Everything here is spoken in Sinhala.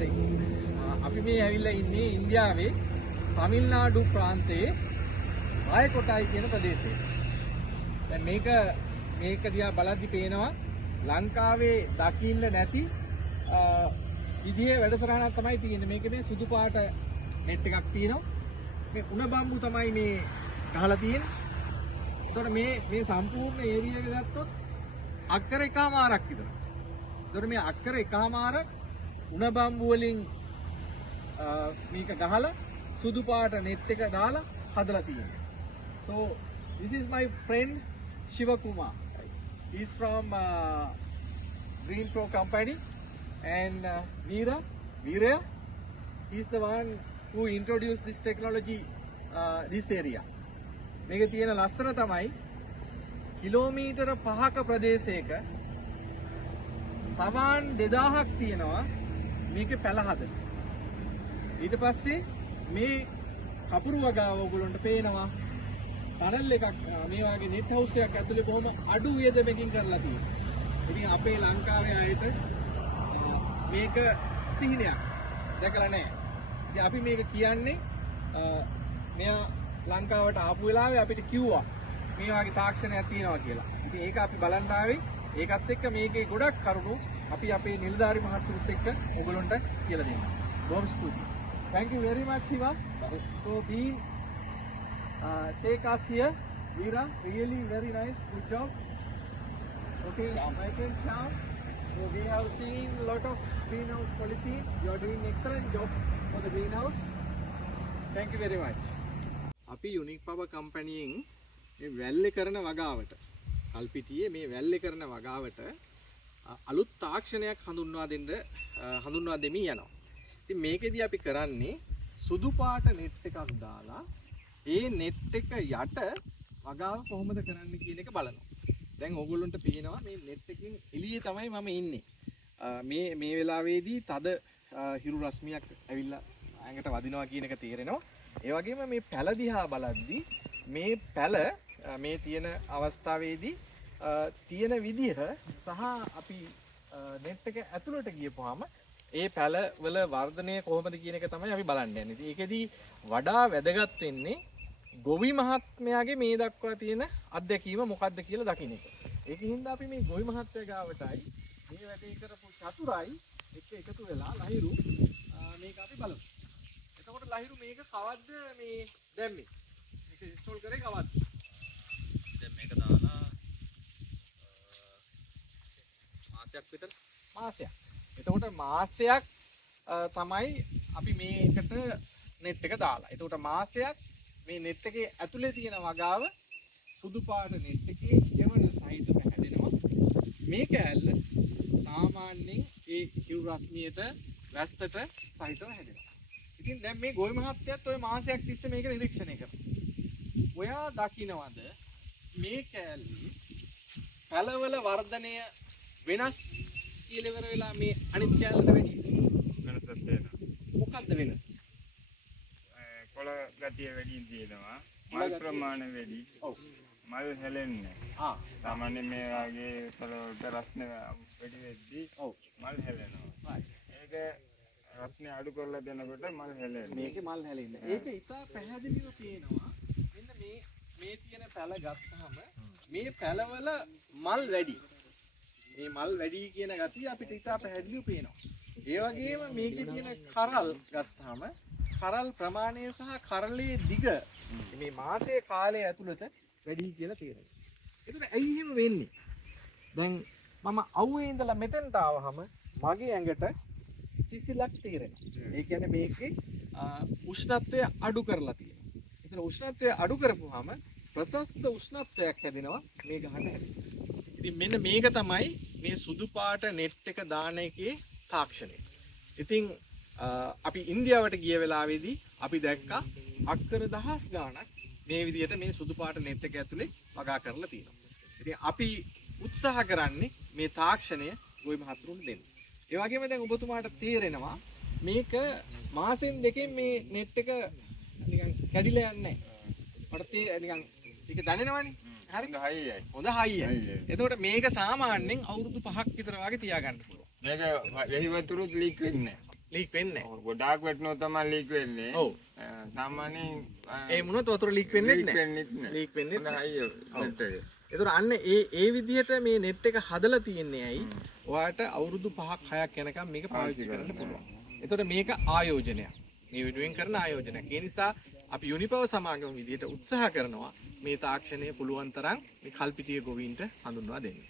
හරි. අපි මේ ඇවිල්ලා ඉන්නේ ඉන්දියාවේ තමිල්නාඩු ප්‍රාන්තයේ ආයකොටයි කියන ප්‍රදේශයේ. දැන් මේක දිහා බලද්දි පේනවා ලංකාවේ දකින්න නැති විදිහේ වැඩසටහනක් තමයි තියෙන්නේ. මේක මේ සුදු පාට නෙට් එකක් තියෙනවා. මේ උණ බම්බු තමයි මේ ගහලා තියෙන්නේ. එතකොට මේ සම්පූර්ණ ඒරියා එක ගත්තොත් අක්කර එකමාරක් විතර. එතකොට මේ අක්කර එකමාරක් උණ බම්බු වලින් මේක ගහලා සුදු පාට නෙට් එක දාලා හදලා තියෙනවා. So this is my friend Shivakumar. He's from Green Pro company and Veera is the one who introduced this technology this area. මේක තියෙන ලස්සන තමයි කිලෝමීටර 5ක ප්‍රදේශයක තවන් 2000ක් තියෙනවා මේකේ පැල හදන. ඊට පස්සේ මේ කපුරු වගාව ඔයගොල්ලන්ට පේනවා ටනල් එකක් මේ වගේ නෙට් හවුස් එකක් ඇතුලේ බොහොම අඩු වියදමකින් කරලා තියෙනවා. ඉතින් අපේ ලංකාවේ අයට මේක සිහිනයක් දැකලා නැහැ. ඉතින් අපි මේක කියන්නේ මෙයා ලංකාවට ආපු වෙලාවේ අපිට කිව්වා මේ වගේ තාක්ෂණයක් තියෙනවා කියලා. ඉතින් ඒක අපි බලන්න ආවේ. ඒකත් එක්ක මේකේ ගොඩක් කරුණු අපි අපේ නිලධාරි මහතුරුත් එක්ක ඔයගොල්ලන්ට කියලා දෙනවා. බොහොම ස්තුතියි. Thank you very much, Shiva. So take us here, Veera. Really very nice. Good job. Okay, my friend Sham. So we have seen a lot of greenhouse quality. You are doing excellent job for the greenhouse. Thank you very much. අපි යුනික් පවර් කම්පැනියෙන් මේ වැල්ලේ කරන වගාවට කල්පිටියේ මේ වැල්ලේ කරන වගාවට අලුත් තාක්ෂණයක් හඳුන්වා දෙමින් යනවා. ඉතින් මේකෙදී අපි කරන්නේ සුදු පාට නෙට් එකක් දාලා ඒ නෙට් එක යට වගාව කොහොමද කරන්න කියන එක බලනවා. දැන් ඕගොල්ලන්ට පේනවා මේ නෙට් එකකින් එළියේ තමයි මම ඉන්නේ. මේ වෙලාවේදී තද හිරු රශ්මියක් ඇවිල්ලා ඇඟට වදිනවා කියන එක තේරෙනවා. ඒ වගේම මේ පැල දිහා බලද්දී මේ පැල මේ තියෙන අවස්ථාවේදී තියෙන විදිහ සහ අපි නෙට් එක ඇතුළට ගියපුවාම ඒ පැල වල වර්ධනය කොහොමද කියන එක තමයි අපි බලන්න යන්නේ. ඉතින් ඒකෙදී වඩා වැදගත් වෙන්නේ ගොවි මහත්මයාගේ මේ දක්වා තියෙන අත්දැකීම මොකක්ද කියලා දකින්න එක. ඒකින්ද අපි මේ ගොවි මහත්මයා ගාවටයි මේ වැඩේ කරපු චතුරයි එකතු වෙලා ලහිරු මේක අපි බලමු. එතකොට ලහිරු මේක කවද්ද මේ දැම්මේ? මේක ඉන්ස්ටෝල් කරේ කවද්ද? දැන් මේක දාලා මාසයක් විතර. මාසයක්. එතකොට මාසයක් තමයි අපි මේකට නෙට් එක දාලා. එතකොට මාසයක් මේ නෙට් එකේ ඇතුලේ තියෙන වගාව සුදු පාට නෙට් එකේ යවන සහිතව හැදෙනවා. මේ කෑල්ල සාමාන්‍යයෙන් ඒ හිරු රශ්මියට වැස්සට සහිතව හැදෙනවා. ඉතින් දැන් මේ ගොවි මහත්තයත් ওই මාසයක් තිස්සේ මේක නිරීක්ෂණය කරනවා. ඔයා දකින්නවද මේ කෑල්ලේ පැලවල වර්ධනය වෙනස් කියලා ඉවර වෙලා මේ අනිත් කෑල්ලට වැඩි වෙනසක් තියෙනවා. මොකක්ද වෙනස? කොළ ගතිය වැඩි තියෙනවා. මල් ප්‍රමාණය වැඩි. ඔව්. මල් හැලෙන්නේ. සාමාන්‍යයෙන් මේ වගේ පොළොවට රස්නේ වැඩි වෙද්දී මල් හැලෙනවා. ඒක රස්නේ අඩු කරලා දෙනකොට මල් හැලෙනවා. මේකේ මල් හැලෙන්නේ. ඒක ඉතා පැහැදිලිව පේනවා. මෙන්න මේ තියෙන පැල ගත්තාම මේ පැලවල මල් වැඩි. මේ මල් වැඩි කියන ගතිය අපිට ඉතා පැහැදිලිව පේනවා. ඒ වගේම මේකේ තියෙන කරල් ගත්තාම කරල් ප්‍රමාණය සහ කරලේ දිග මේ මාසයේ කාලය ඇතුළත වැඩි කියලා තේරෙනවා. ඒකට ඇයි එහෙම වෙන්නේ? දැන් මම අවුවේ ඉඳලා මෙතෙන්ට ආවහම මගේ ඇඟට සිසිලක් තේරෙනවා. ඒ කියන්නේ මේකේ උෂ්ණත්වය අඩු කරලා තියෙනවා. ඒතර උෂ්ණත්වය අඩු කරපුවාම ප්‍රශස්ත උෂ්ණත්වයක් හැදෙනවා මේ ගහට හැදෙනවා. ඉතින් මෙන්න මේක තමයි මේ සුදු පාට නෙට් එක දාන එකේ තාක්ෂණය. ඉතින් අපි ඉන්දියාවට ගිය වෙලාවේදී අපි දැක්කා අක්කර දහස් ගාණක් මේ විදිහට මේ සුදු පාට නෙට් එක ඇතුලේ වගා කරලා තියෙනවා. ඉතින් අපි උත්සාහ කරන්නේ මේ තාක්ෂණය ගොවි මහතුරුන්ට දෙන්න. ඒ වගේම දැන් ඔබතුමාට තේරෙනවා මේක මාසෙන් දෙකෙන් මේ නෙට් එක නිකන් කැඩිලා යන්නේ නැහැ. මට නිකන් ඒක දැනෙනවනේ. හරි. හොඳ හයියයි. එතකොට මේක සාමාන්‍යයෙන් අවුරුදු 5ක් විතර වගේ තියාගන්න පුළුවන්. මේක වෙහි වතුරුත් ලීක් වෙන්නේ නැහැ. ලීක් වෙන්නේ නැහැ. ගොඩාක් වැටෙනවා තමයි ලීක් වෙන්නේ. ඔව්. සාමාන්‍යයෙන් ඒ මොනොත් වතුර ලීක් වෙන්නේ ලීක් නැහැ. වෙන්නෙත් නැහැ. ලීක් වෙන්නේ හොඳ හයිය net එක. ඒතර අන්න ඒ විදිහට මේ net එක හදලා තියෙන්නේ ඇයි? ඔයාට අවුරුදු 5ක් 6ක් යනකම් මේක පාවිච්චි කරන්න පුළුවන්. ඒතර මේක ආයෝජනයක්. මේ වෙනුවෙන් කරන ආයෝජනයක්. ඒ නිසා අපි යුනිපවර් සමාගම විදිහට උත්සාහ කරනවා මේ තාක්ෂණය පුළුවන් තරම් මේ කල්පිටිය ගොවීන්ට හඳුන්වා දෙන්න.